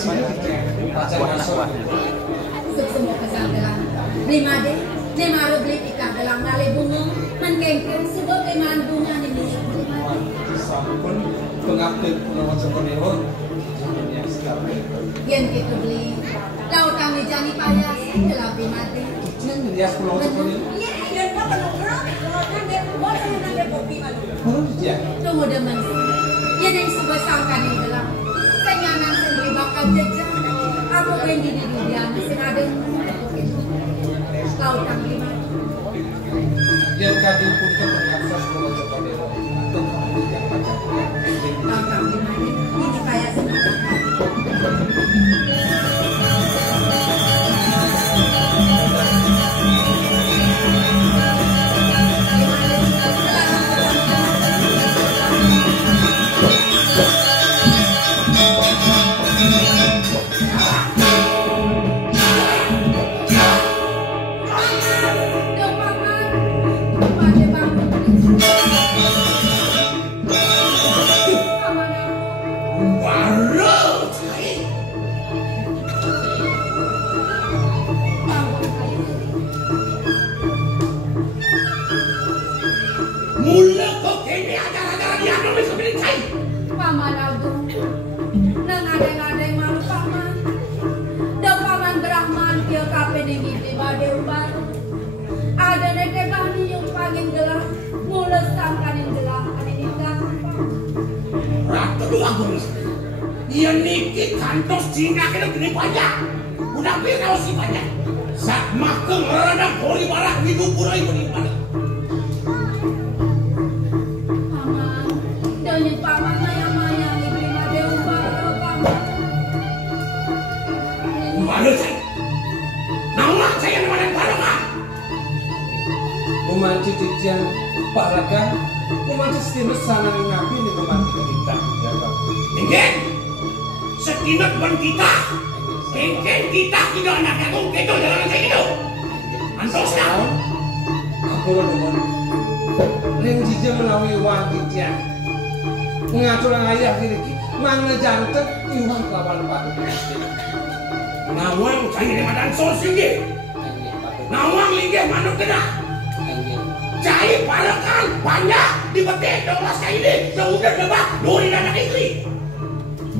Semua kesalahan. Lima deh, lima beli ikan dalam nale bunga, menkengkeng sebuah keman bunga ini. Sampun pengabdi pulau Jokonewon. Yang kita beli, laut kami jani payah, lebih mati. Ya pulau Jokonewon. Iya, yang apa nongkrong? Kan dia boleh nanti kopi malu. Ya. Tunggu demen. Dia yang sebuah sangkan yang dalam. Senyanan sendiri bakal jejak. Aku pengen di dunia masih ada. Laut kami mati. Yang kadang pun akses pulau Jokonewon. Untuk yang pajak. Laut kami mati. Ini payah semuanya. Mula kau kini ajar-ajar dia nulis kebencian. Paman Agung, nang adeng-adeng malu paman. Da paman Brahman kia kape dengi di badeu baru. Ada nete bani yang pangin gelah, mulai sangkanin gelah, ada di gampang. Ratu Agung, ia niki kantos Cina kena gini banyak. Udah birau si banyak. Sak makeng radang poli barak hidup pura ibu di mana. Paman, paman maya-maya di badeu baru paman. Mana saya? Nama saya nama Baraka. Memanci titian parakan, memanci setiap sangat nabi ini memanci kita. Ya Pak. Ingin setinat ban kita. Ingin kita tidak anak aku itu jangan saya itu. Antosnya. Aku dengan ring jijik melalui uang titian. Mengatur ayah kiri mana jantan iwan lawan padu. Nawang saya di madan sosinggi. Nawang linggih manuk kena. Cai parakan banyak di betik dolas kayak ini. Sudah lebah duri anak istri.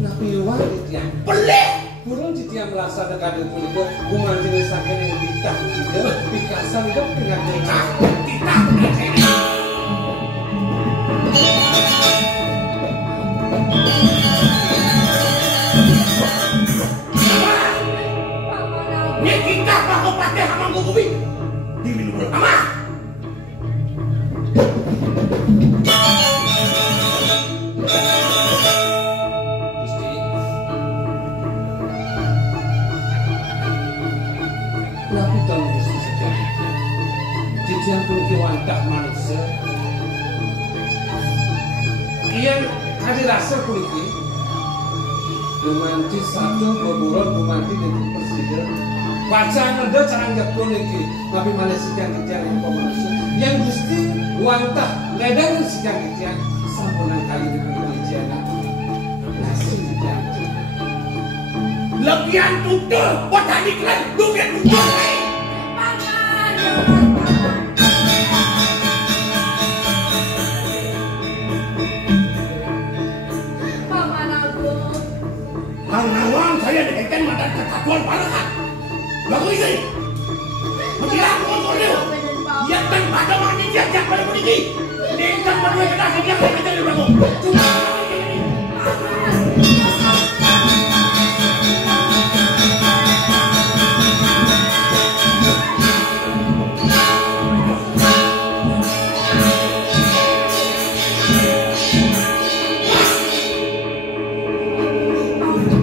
Nabi iwan titian. Pelik. Kurang titian merasa dekat dengan kulit. Umat jenis sakit yang ditah tidak pikasan itu dengan Kita kita. benar saya. Ini kita bakal pakai hamam kukubi. Diminum dulu. Ama. Gusti. Nabi tahun Gusti sejak itu. Titian pun kiwantah manusia. Kian ada rasa kuliki. Bumanti satu berburon bumanti dengan presiden. Bacaan ada cara jepun iki. Tapi Malaysia kitian yang manusia. Yang Gusti wantah ledang sikan kitian. Sampunan kali dengan kitian. Nasi kitian. Lebihan tutur. Botani klan. Lebihan tutur. Paman Agung. Nawang saya dikaikan madan kesatuan parakan. Bagus ini. Menjelang ngomong dia. Dia kan pada mandi jajak pada kuniki. Dia kan berdua kena sejak saya kecil di belakang. Cuma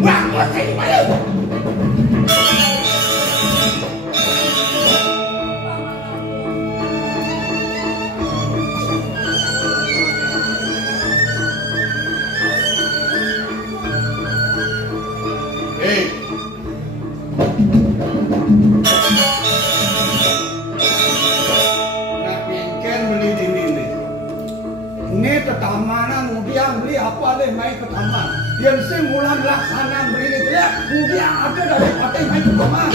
bagus ini malu. tiang beli apa deh main ke taman. Yang semulan laksanaan beli ini dia, dia ada dari pakai main ke taman.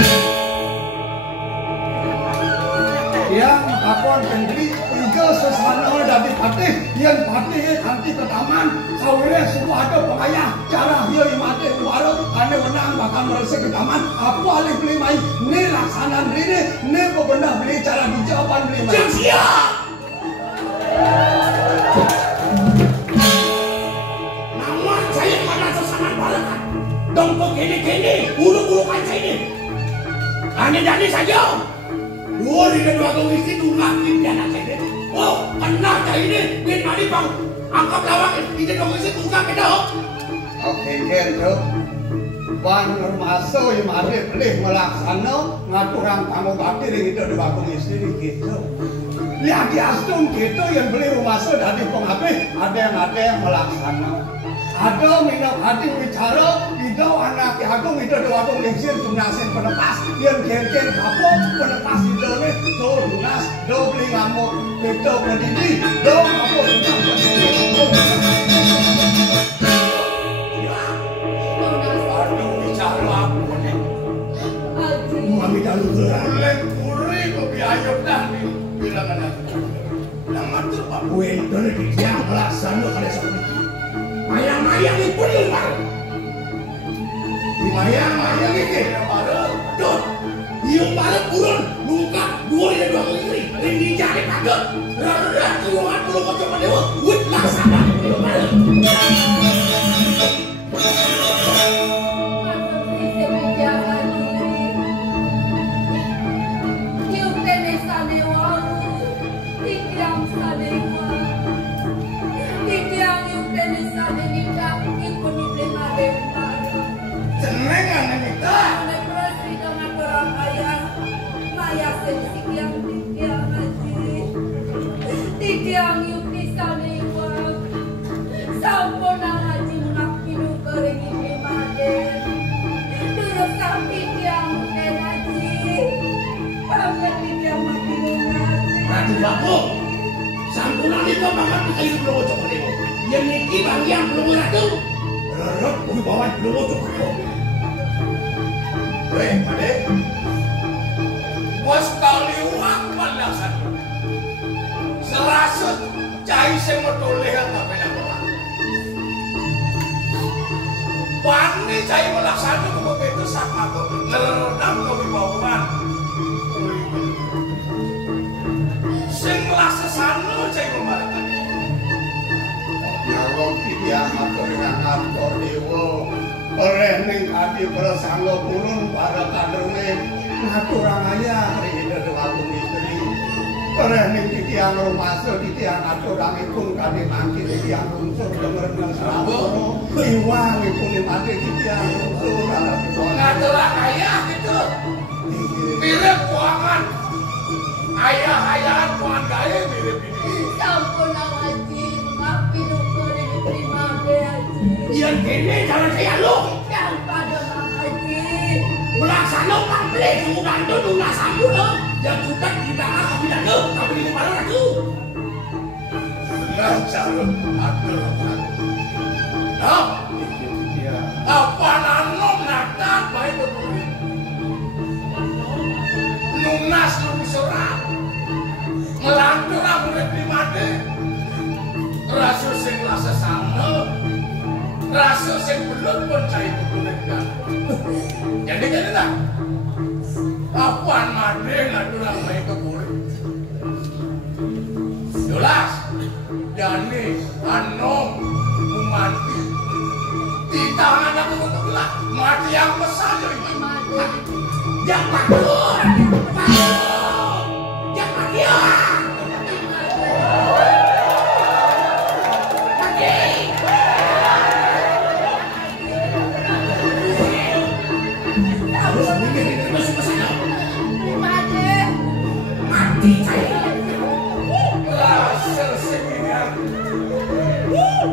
Yang takon kendri tiga sesana dari patih, yang patih nanti ke taman. Saure semua ada pengayah cara dia imate warung, ane menang bakal meresek ke taman. Aku alih beli main, ini laksanaan beli ini benda beli cara dijawaban beli main. Siap. Namun saya pada sesangat balakan. Dongkok gini-gini, uruk-urukan saya ini. Ane saja. Dua di kedua komisi tunggakin dia nak saya ini. Oh, kena saya ini. Bin mari bang, angkat lawak di kedua komisi tunggak kita. Oke, gitu. Ban masuk yang ada boleh melaksana ngaturan kamu bakti di kedua komisi gitu. Lihat di astum gitu yang beli rumah so dari pengabe ada yang melaksana. Ada minyak hati bicara, itu anak agung itu doa agung lingsir tunasin penepas, yang gen kapok penepas itu nih do tunas do beli ngamuk itu berdiri do kapok tunas. Aduh bicara apa nih? Mami dalu berlek kuri kopi ayam dah nih. Bilangan aku. Nama tu Pak Buin tu ni dia melaksana kali seperti. Mayang-mayang ni pun luar. Mayang-mayang ni dia baru. Dot. Dia baru kurun. Luka dua dia dua kali. Ini jadi padat. Rada tuan puluh kau cuma dewa. Wih laksana. Dia baru. Bapak, sampunan itu banget bisa hidup belum coba demo. Yang ini bang yang belum ratu. Rarap, gue bawa belum coba demo. Weh, pade. Bos kali uang palasan. Serasut cai semotole yang tak pernah bawa. Pani cai melaksana begitu sama aku. Lerodam kau dibawaan. Sing lase sanu cek ngomong. Nyawang dia atur dengan atur dewa. Oleh ning ati prasangga pulun para kadrunge ngaturang ayah ring doa istri. Oleh ning titiang rumasa titiang aturangipun kadhe mangki titiang unsur denger sawono. Iwang ipun mati titiang unsur ngaturang ayah gitu. Mirip keuangan. Ayah-ayahan puan gaya mirip ini. Sampun Haji, mengapi dukur ini terima Haji. Yang ini jangan saya lu. Yang pada Haji. Melaksanakan beli sudah itu lunas aku loh. Yang sudah kita akan tidak ke, tapi di mana aku? Lancar atur. Nah, apa nanom nakat baik betul. Lunas lebih seorang. Ngelantur aku lebih mati. Rasul sing rasa sana, rasul sing belum percaya kebenaran. Jadi tak? Apaan mati ngelantur aku baik keburi. Jelas, Dani, Anom, mati. Di tangan aku betul-betul mati yang besar ini. Jangan takut. Jangan dia. Mati saya. Rasa sekian.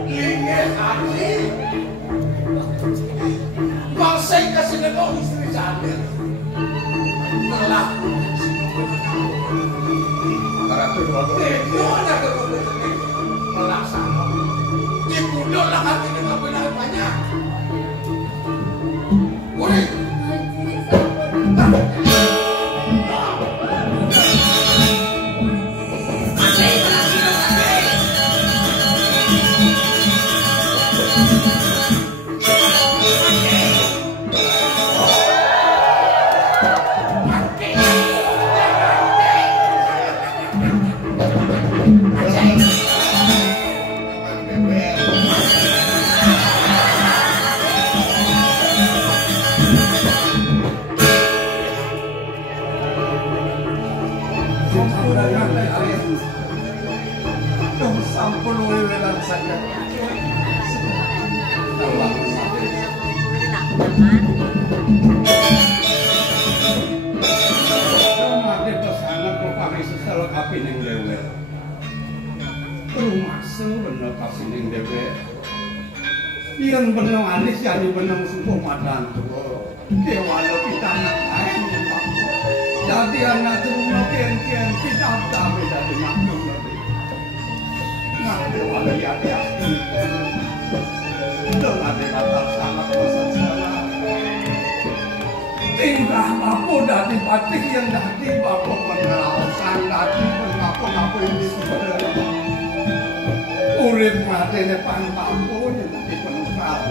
Ingin hati. Bangsa kasih negara istri janda. Telah. Itu ada kebetulan melaksanakan. Ibu sampun wewelan saja. Mati pesanan kepami sesal kapining dewe. Rumaseng bener kapining dewe. Yen bener alis yani bener sungguh madan tuh. Kewala pitana ae nyembah. Dadi anak turun kian kita tahu dari makhluk nabi. Ngambil wala hati-hati. Dengan kata sangat bersalah. Tingkah apa dari batik yang dati bapak menausan dati mengaku-ngaku ini sebenarnya. Urip mati depan bapak yang dati penukar.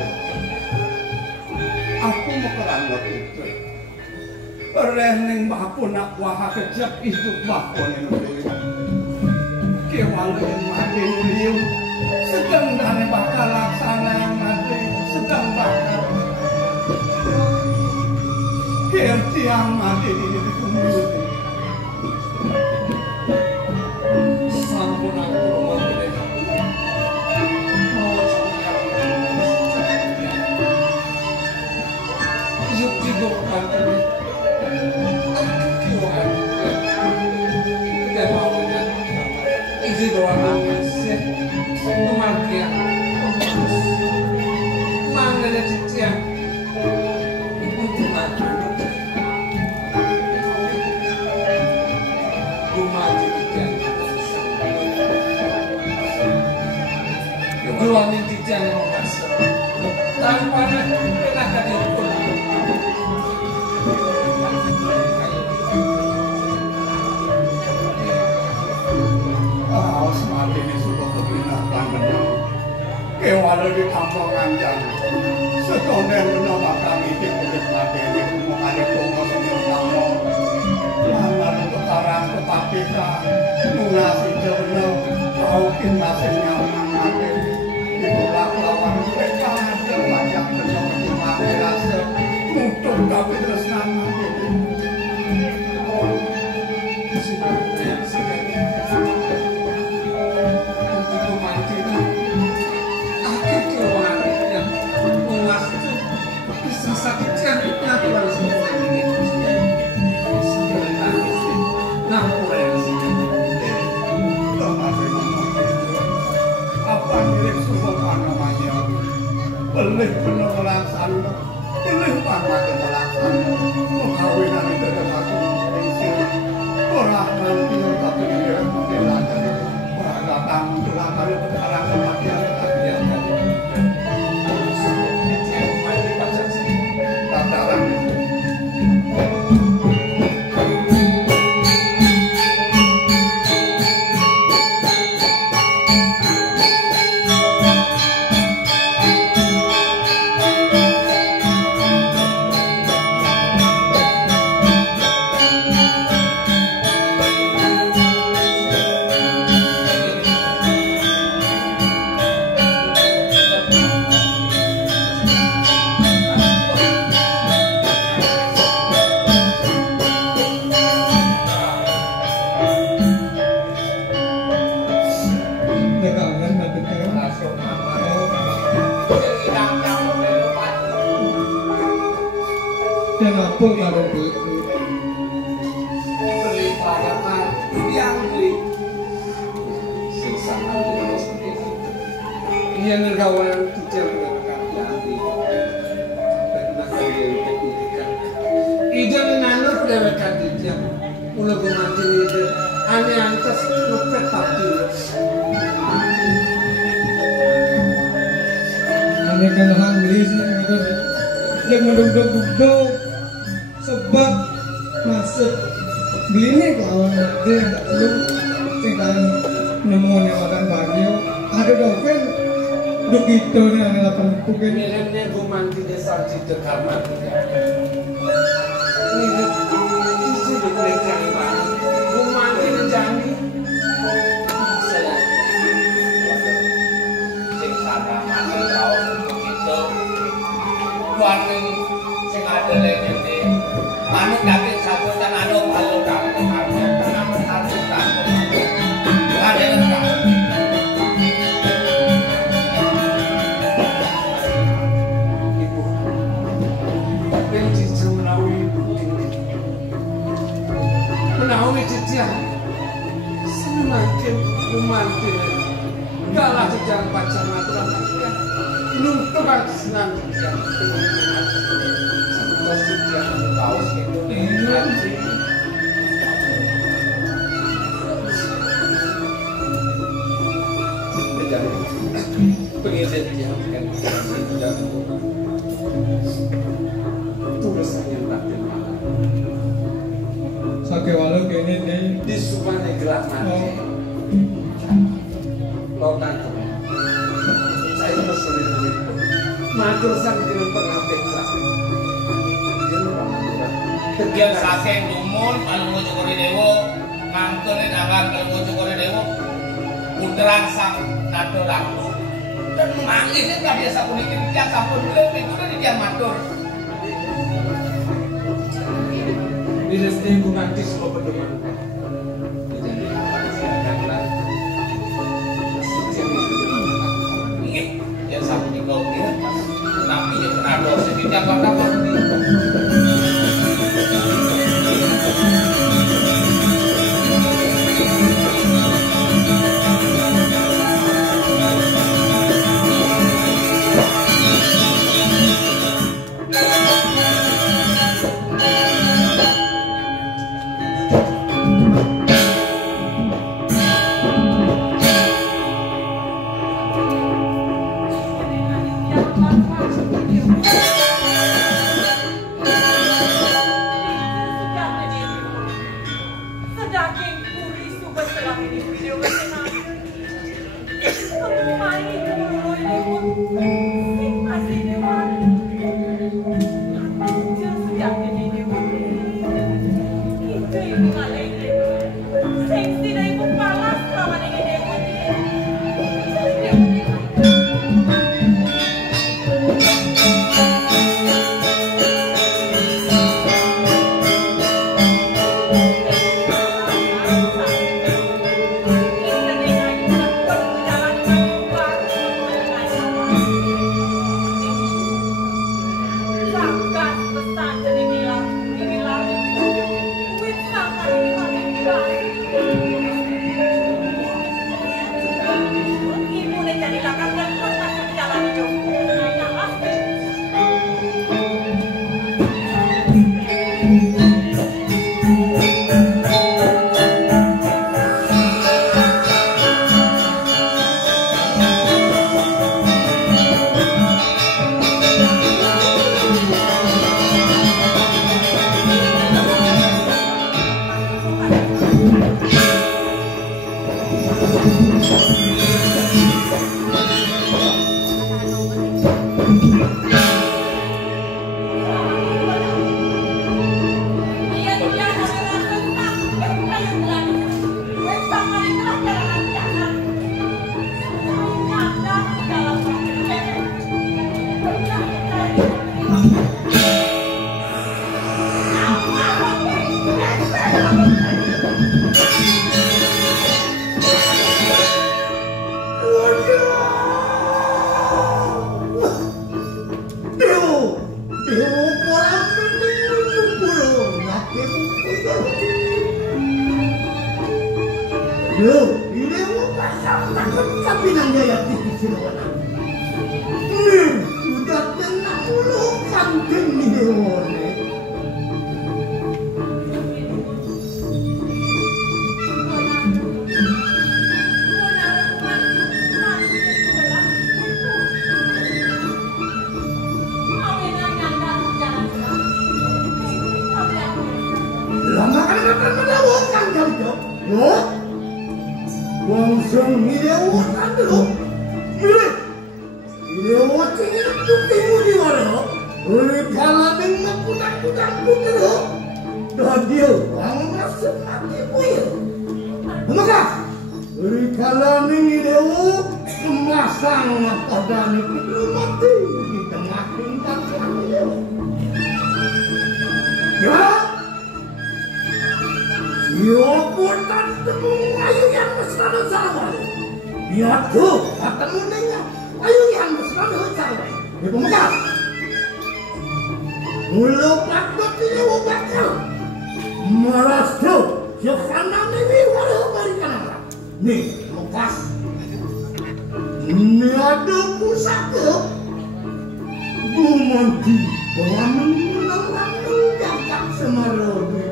Aku mau kerana itu. Rening bapak nak wah kejap itu bapak yang lebih. Kewala yang mati nuliu. Sedang dari bakal laksana yang mati. Sedang bakal. Kerti yang mati ini dikumpul. Sampun aku rumah mereka. Mau yuk tidur pantai. Kiwan. Kita maunya. Isi doang masih. Kemakian. Mana ada cicak. Ibu tuhan. Keluarin cicak yang masuk. Tanpa kenakan itu. Semakin ini sudah kebinatan menang. Kewala di kampung anjang. Sekolah menolak kami di kulit mati ini. Mengalih tunggu sebelum kamu. Lamar untuk karang kepapika. Nunasi jauh. Kaukin masih nyaman mati. Itulah lawan mereka. Banyak benar di mati rasa. Untuk kami terus nama ini. Pelih penuh melaksana, pelih pangat melaksana, mengkawinan itu dengan aku orang nanti tapi dia mengelakkan orang datang tulang kali orang kematian kalian tataran pun ada beli peralatan yang beli sisa harus seperti yang nergawan kecil dengan yang di pernah kalian teknikan ijan nanur dewekan dia ulah mati ide ane antas lupet pati ane kan hangri sih yang mendung-dung sebab masuk belinya kawan dia tak perlu tinggal nemu makan bagio ada doken begitu nih yang lapan bukan nilainya guman di desa Cide Karma ini itu diberikan guman ini janji saya sing sana masih tahu begitu warning sing ada lagi manuk dapet satu dan anu kalau kamu harus karena harus kamu ada enggak Kalah jejak pacar maturan kalian. Nuntukan senang jejak pengen terus jejak kaos itu nih. Pengen dia kan tidak terus yang praktik Sake walau kene di supane gerak mati lautan saya mesin itu matur sang dengan pengantin Tegian sake dumun kalau ngocokori dewo ngangkerin akan kalau ngocokori dewo puteran sang nado laku dan mengangisnya nggak biasa kulikin dia sampun dulu itu kan dia matur di sini aku nanti semua berteman jadi apa sih akan ini ya sampun di kau kira tapi ya pernah doa sedikit apa Ini ada pusaka Gumanti Bangun menang Jagak Semarobi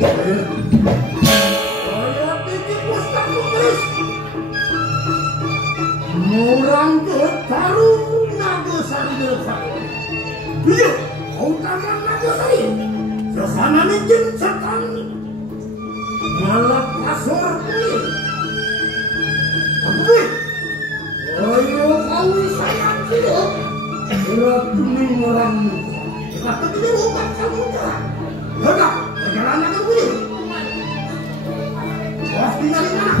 Saya tiki pusaka tulis Murang ke Tarung Nagasari Desak Iya, Utama Nagasari Sesana Nijin Setan Malah Pasor Kulir Tapi ayo kawi sayang tidak berat demi orang muka kata tidak obat kamu jalan hendak perjalanan ke kulit wah tinggal di mana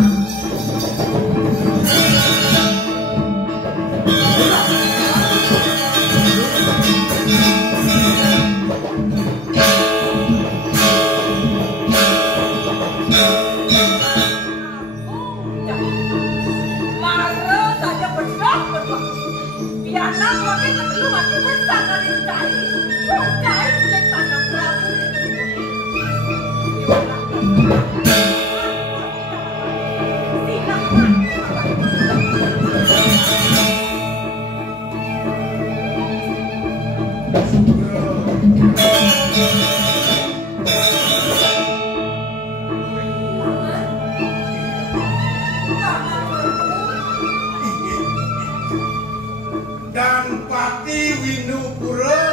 dan Pati Winupura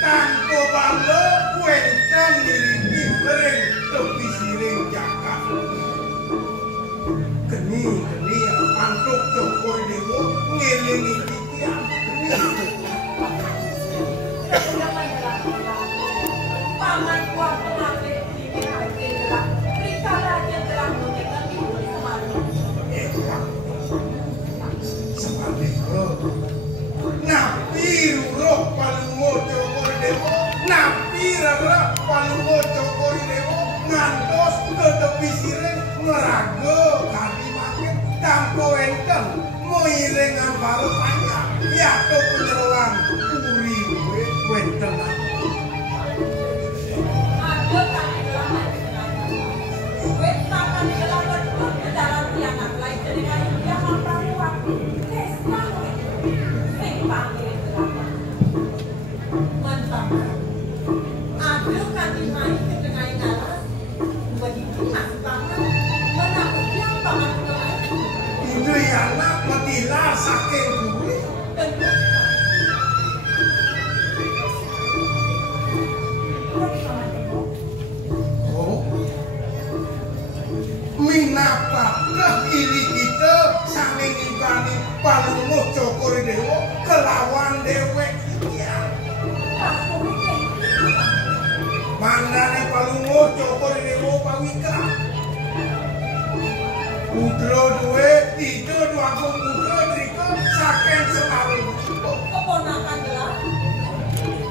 tanpa bala kuencan niriki bereng tepi siring Jakarta keni antuk Joko Dewo ngelingi titian paman kuat pengantin ini hati adalah berita raja telah menyebar di Semarang. Napi roh palungo Joko Dewo napi rara palungo Joko Dewo ngantos ke tepi siring ngeraga kali makin tanpa enten moirengan baru panjang yaitu penyeruan uri wenten Ada kami gelaman wet makan gelaman ke dalam tiangan lain dari kayu dia memperluas kesma sing panggil gelaman mantap ada kami main ke tengah ngalas begitu mas paman menakut yang paman gelaman itu ialah petilah saking buri tentu minapakah iri kita saking ibani palungo Joko Dewo kelawan dewek ya mandane palungo Joko Dewo pawika Udro duwe itu duaku Udro driko saking Semarang keponakan gelar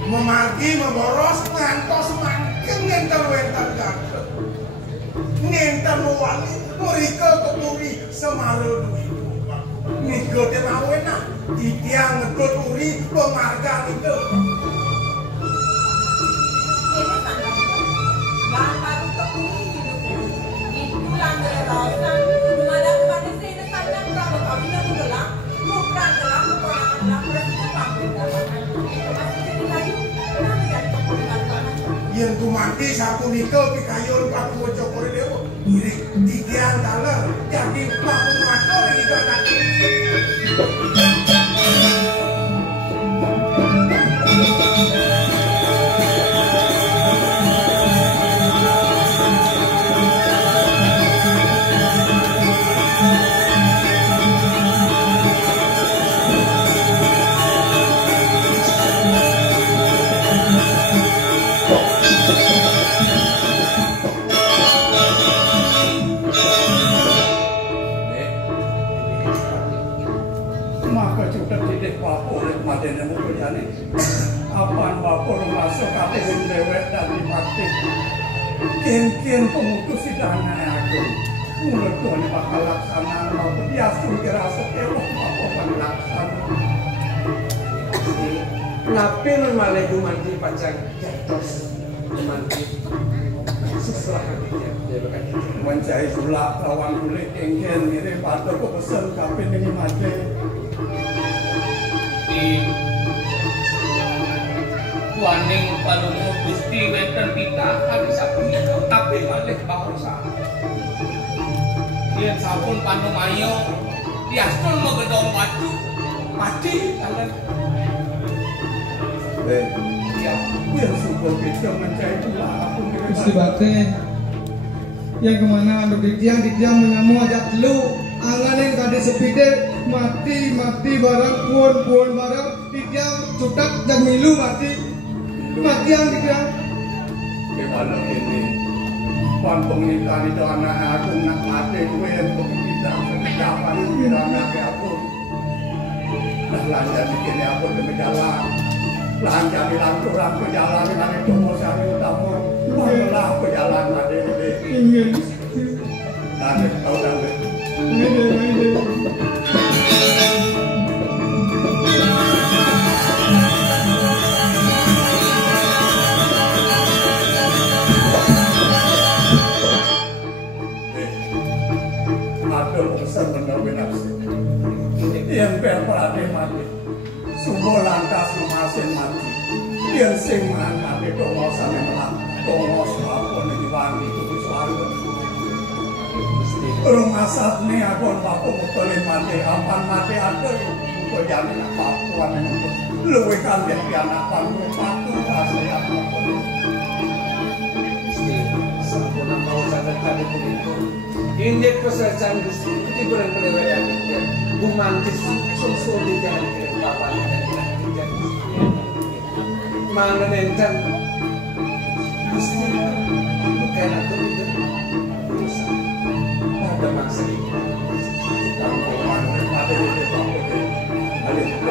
memargi memboros ngantos mangken ngenten wenten gandeng ngenten wali mereka kepuri Semarang nigo temawena ditiang ngedot uri pemarga itu ini tanggal bahan baru kepuri hidup itulah ngerosan dimana kepada sini sandang berapa kali yang gelang bukan gelang keponakan gelang berarti panggil dalam itu masih jadi kayu nanti jadi keponakan paman yang kumati satu nikel pikayun Palungo Joko Dewo iri ditiang daler jadi mampu ngatur itu nanti maka juga tidak apa-apa oleh padanya mulia apaan bapak masuk kapten dewek dan dimati kian pemutus sidana aku mulut tuan bakal laksanaan mau biasa kira sekewak bapak laksana Lapin malih gumanti pacang jatuh gumanti serahkan dia bahkan mencari sulak lawan kulit engken mirip atau kok pesen kape dengan mati di Waning palungo Gusti wenten pita kali sapunika tapi malih pakursa yen sampun panumayo diastul megedong batu mati kalian ya biar syukur bisa mencari sulak aku Gusti Bate yang kemana anu didiang menyamu ajak dulu anganin kade sepide mati barang puan barang didiang cutak dan milu mati yang didiang gimana ini pan pernikahan itu anak aku nak mati gue yang pernikahan pernikahan itu anak aku nah lanjut bikin aku demi jalan lanjut bilang kurang ke jalan dengan itu mau cari utama malah ke jalan ada ingin nanti tahu nanti ada pesan benar-benar yang berperade mati semua lantas memasin mati yang seman mati tolong sampai melang tolong suapun di wangi itu suara rumah saat ini aku bapak mutolin mati apan mati ada untuk jalan apa-apaan yang untuk luwe kan yang anak pandu patuh saya apa-apaan sempurna mau sadar kali begitu indek pesertaan Gusti itu berang-berang bumantis susul di jalan ke kapan dan mana nentan Gusti bukan aku itu ada maksud tampungan ada di depan ada di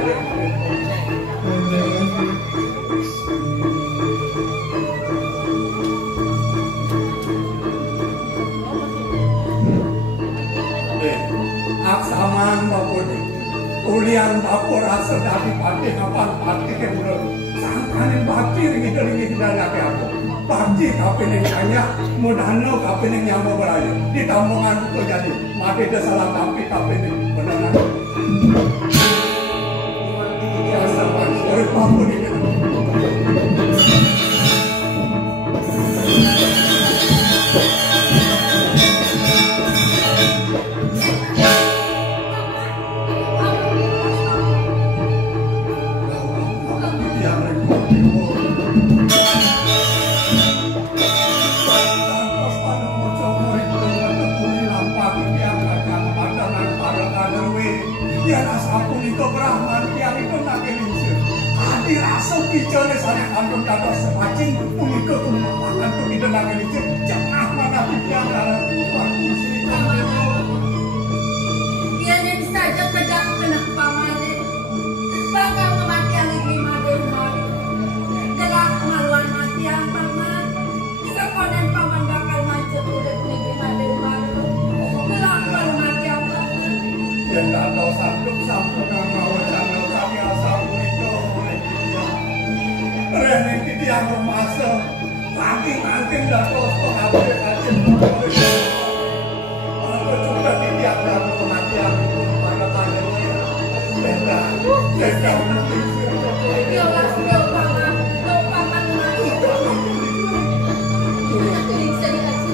aksaman maupun ulian bapor asal dari pantai kapan pantai ke mulut sangkanin bakti ringi dan aku bakti kapin yang hanya mudahno kapin yang nyamu berayu di tambungan itu jadi mati dia salah tapi kapin ini benar aksaman dari bapor ini bicara sana kandung kata sepacing mengikut makan tu kita nak licin jangan mana bicara Biarin saja kedak kena pamane bakal kematian lagi madun gelak maluan matian paman sekonen paman bakal macet udah negeri madun gelak malu matian paman yang tak tahu sanggup mau channel kami asal itu Rene kita yang bermasa makin dah terus pengambil kajian aku juga tidak dalam kematian itu pada tangannya beda Yolah sudah paman tuh paman mati nanti bisa dikasih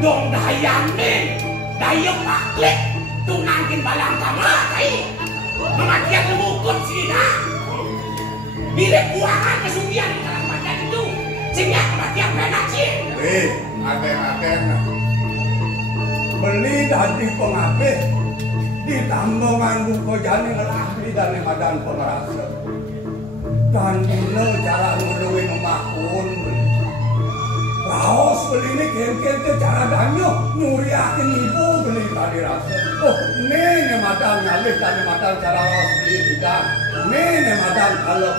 dong dayang nih dayang maklik tunangkin balang kamai kematian lebukun sini mirip buangan kesugihan di dalam badan itu sehingga kematian penacin agen beli dati pengapit di tambungan buko jani ngelahli dan badan pemerasa dan dino cara nguluin makun Laos beli ini ken-ken cara danyo nyuri akin ibu beli tadi rasa. Oh, nene madang ngalih tadi madang cara laos beli tidak. Nene madang kalau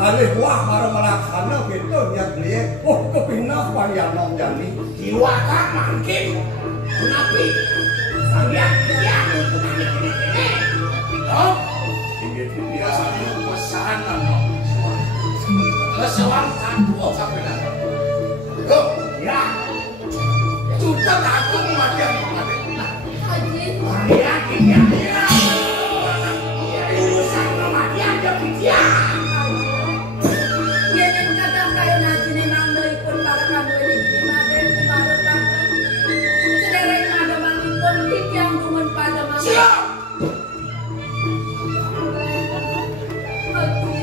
ngalih wah baru melaksana gitu dia beli. Oh, kepinah parianom jani. Jiwa kak mangkin. Nabi. Sambian dia ini. Oh, ini dia satu pesanan. Kesewang satu sampai nanti. Oh, ya. Sudah aku mati Haji. ya, ya. Urusan kematian dia dia. Yang kadang kayak nasi ni mangga ikut para kamu ini di mana para kamu. Sedereng ada mangikun yang dengan pada mangga. Siap. Haji.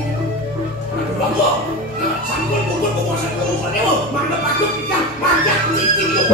Aduh, sanggul pukul sanggul dewa. Mana patut kita majak titik yuk.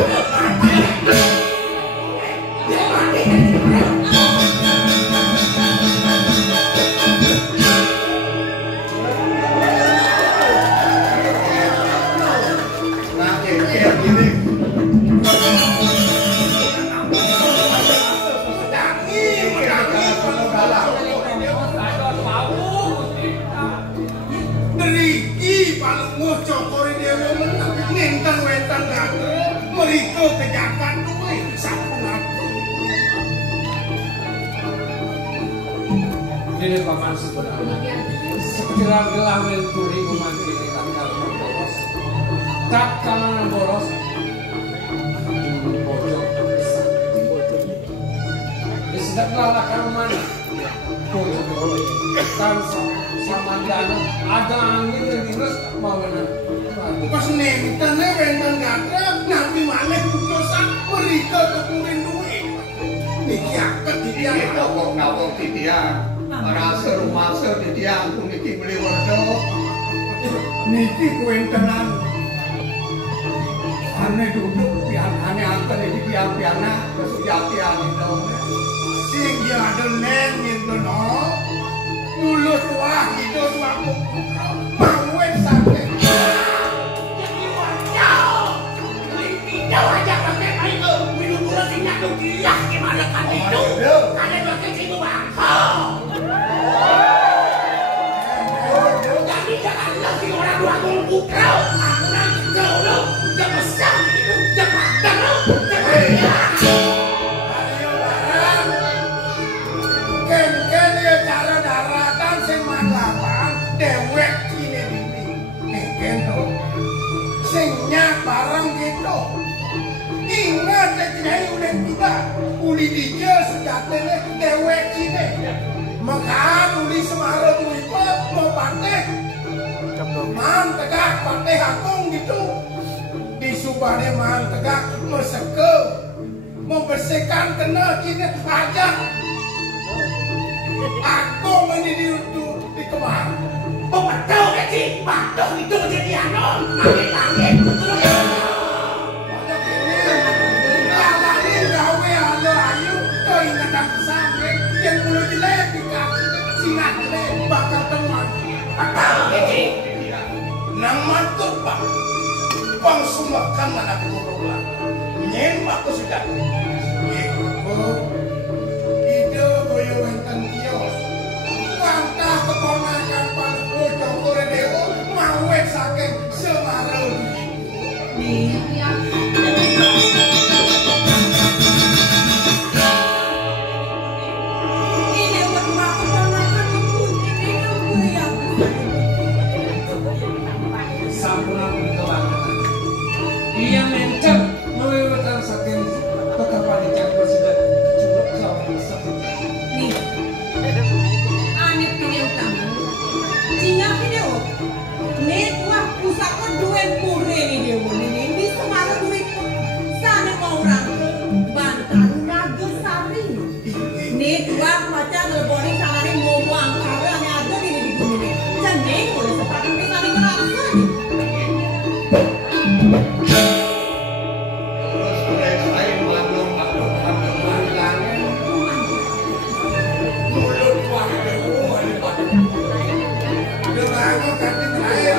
Ngeriki palemu cokori dewa menang nentang wetan gatre meriko kejakan duwe sapu ngapu. Ini paman sebenarnya sekiranya gelah menturi memanti ini kami kalau boros tak kalangan boros bocok ini sedang lalakan mana kan sama diana ada angin yang dinas mau benar Pas nentang wetan gatre nabi malih putusan meriko kemurin duwe. Niki akad dia Ngawong titian. Rasa rumah titian aku niki beli wordo. Niki kuentenan. Ane duduk pian ane angkat niki pian-piana kesujati ane dong. sing dia ada nen gitu no. Mulut wah hidup aku mawet sakit. Jadi wajah. Lipinya wajah pakai air minum gula sinyak dia gimana kan itu? Kalian pakai situ bangsa. Jadi jangan lagi orang dua tunggu kau. Aku nanti kau lo. Jangan besar itu. Jangan terlalu. Ayo barang. Ken ya cara daratan sing manlapan dewek cine ini. Ken tuh. Sing nyak barang gitu. Ingat nyai udah tiga. Uli dija sejatene dewek cine. Makan uli semaro tuipa mau pateh. Man tegak pateh akung gitu. Di subane man tegak meseke. Membersihkan kena cine aja. Akung ini di kemar. Oh betul ya sih. Betul itu jadi anon. Angin-angin. Kalahin gawe alo ayu kau ingatan sampe yang mulu dilek di kaki singat dilek bakal teman. Betul ya sih. Nama tuh pak pangsumakan anak kurula nyemak ko sudah ide boyo wenten kios wantah keponakan paneku cokore dewa mawet saking Semarang Ini buat keponakan ini ya. sampun aku dikelangan iya mencet mewewetan saking kekapanikan presiden curug kau saking Nih, aneh pilih utama. Cina pilih nih tua pusaka duen pure nih dia ini bisa malah duit sana mau orang Banten Naga Sari. Nih tua macam teleponi sama nih mau angkara nih ada di sini. Jadi boleh sepatu bisa nih ngerasa nih. Terus mulai maklum langit. mulut wah dewa dengan aku kantin air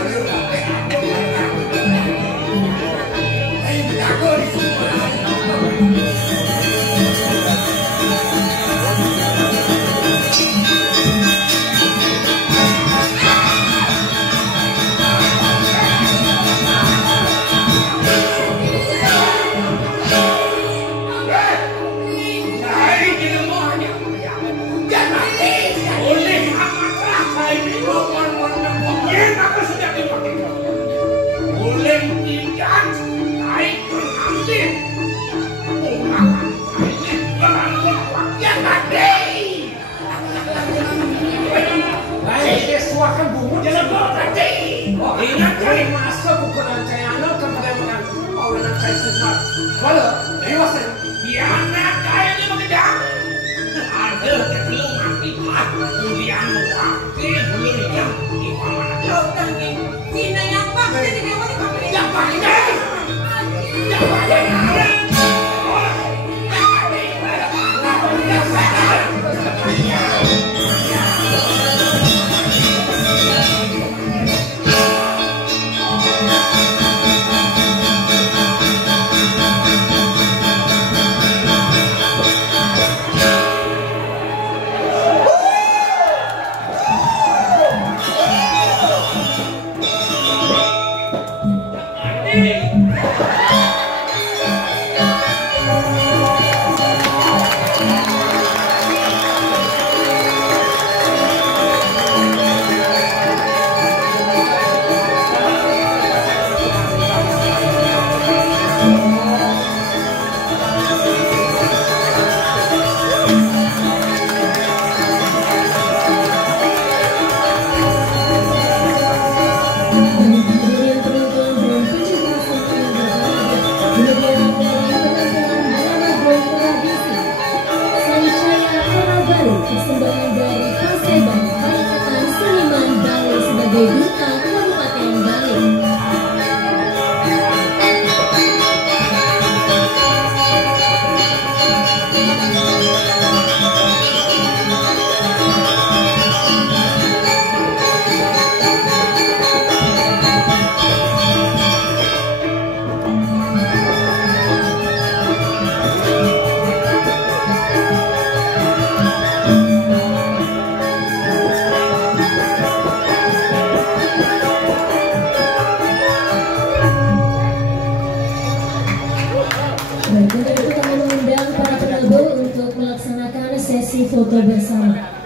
mati. Baik, kesuakan bungu Jangan bawa mati. ingat kali masa bukan saya anak kepada orang mau dengan saya semua. Walau dewasa Ya anak kaya ini mengejar. Ada sebelum mati. Kemudian mewakil belum yang di paman. Cina yang pakai di dewa di pakai di Yang pakai. Yang pakai. Persembahan dari Paseban, Perikatan Seniman Bali sebagai duta Kabupaten Bali. Baik, untuk itu kami mengundang para penabuh untuk melaksanakan sesi foto bersama.